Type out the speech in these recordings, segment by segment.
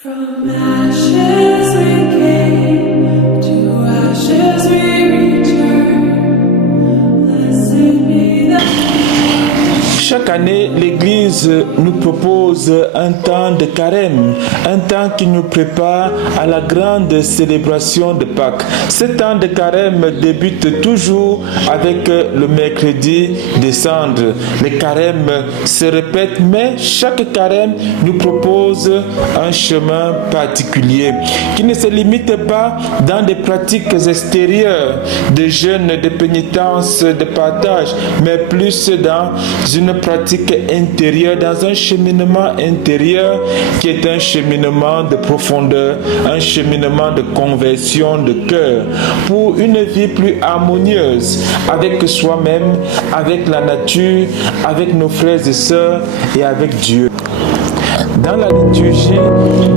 From ashes we came, to ashes we return. Blessed be the... Chaque année, l'Église nous propose un temps de carême, un temps qui nous prépare à la grande célébration de Pâques. Ce temps de carême débute toujours avec le mercredi des cendres. Les carèmes se répètent, mais chaque carême nous propose un chemin particulier qui ne se limite pas dans des pratiques extérieures de jeûne, de pénitence, de partage, mais plus dans une pratique intérieure, dans un cheminement intérieur qui est un cheminement de profondeur, un cheminement de conversion de cœur pour une vie plus harmonieuse avec soi-même, avec la nature, avec nos frères et sœurs et avec Dieu. Dans la liturgie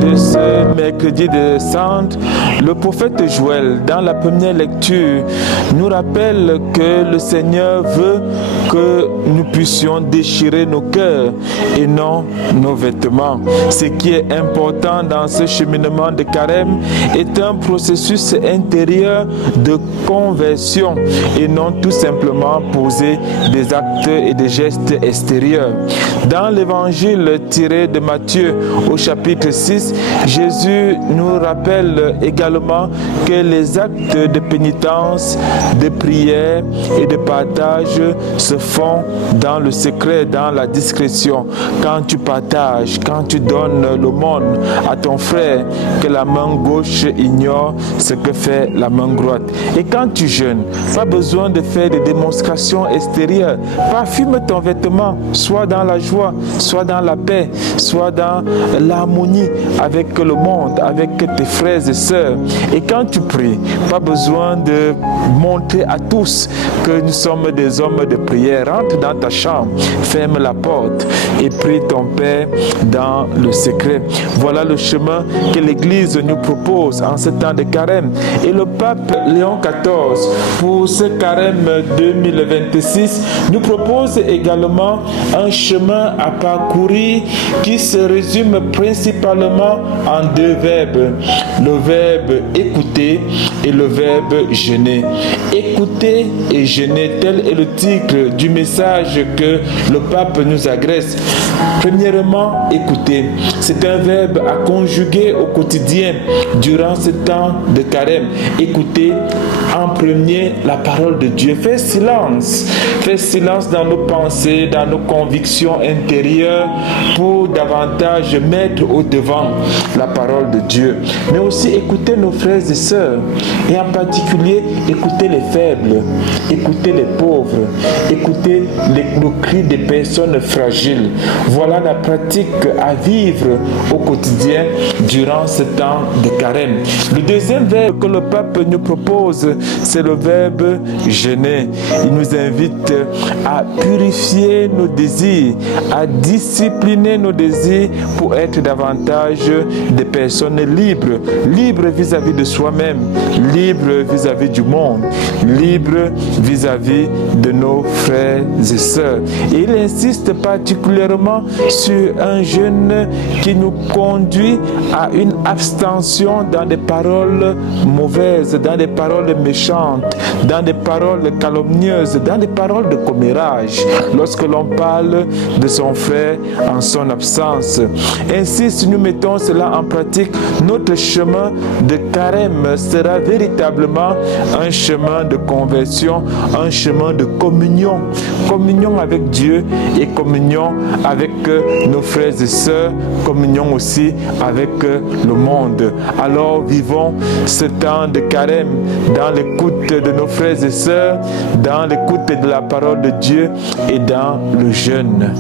de ce mercredi de Cendres, le prophète Joël, dans la première lecture, nous rappelle que le Seigneur veut que nous puissions déchirer nos cœurs et non nos vêtements. Ce qui est important dans ce cheminement de carême est un processus intérieur de conversion et non tout simplement poser des actes et des gestes extérieurs. Dans l'évangile tiré de Matthieu au chapitre 6, Jésus nous rappelle également que les actes de pénitence, de prière et de partage se font dans le secret, dans la discrétion. Quand tu partages, quand tu donnes l'aumône à ton frère, que la main gauche ignore ce que fait la main droite. Et quand tu jeûnes, pas besoin de faire des démonstrations extérieures. Parfume ton vêtement, soit dans la joie, soit dans la paix, soit dans l'harmonie avec le monde, avec tes frères et sœurs. Et quand tu pries, pas besoin de montrer à tous que nous sommes des hommes de prière. Rentre dans ta chambre, ferme la porte et prie ton Père dans le secret. Voilà le chemin que l'Église nous propose en ce temps de carême. Et le pape Léon XIV, pour ce carême 2026, nous propose également un chemin à parcourir qui se résume principalement en deux verbes. Le verbe écouter et le verbe jeûner. Écouter et jeûner, tel est le titre du message que le pape nous adresse. Premièrement, écouter. C'est un verbe à conjuguer au quotidien durant ce temps de carême. Écouter en premier la parole de Dieu. Faire silence. Faire silence dans nos pensées, dans nos convictions intérieures pour davantage mettre au devant la parole de Dieu. Mais aussi écouter nos frères et sœurs. Et en particulier, écouter les faibles, écouter les pauvres, écouter le cri des personnes fragiles. Voilà la pratique à vivre au quotidien durant ce temps de carême. Le deuxième verbe que le pape nous propose, c'est le verbe jeûner. Il nous invite à purifier nos désirs, à discipliner nos désirs pour être davantage des personnes libres. Libres vis-à-vis de soi-même, libres vis-à-vis du monde, libres vis-à-vis de nos frères et sœurs. Et il insiste particulièrement sur un jeûne qui nous conduit à une abstention dans des paroles mauvaises, dans des paroles méchantes, dans des paroles calomnieuses, dans des paroles de commérage, lorsque l'on parle de son frère en son absence. Ainsi, si nous mettons cela en pratique, notre chemin de carême sera véritablement un chemin de conversion, un chemin de communion. Communion avec Dieu et communion avec nos frères et sœurs, communion aussi avec le monde. Alors vivons ce temps de carême dans l'écoute de nos frères et sœurs, dans l'écoute de la parole de Dieu et dans le jeûne.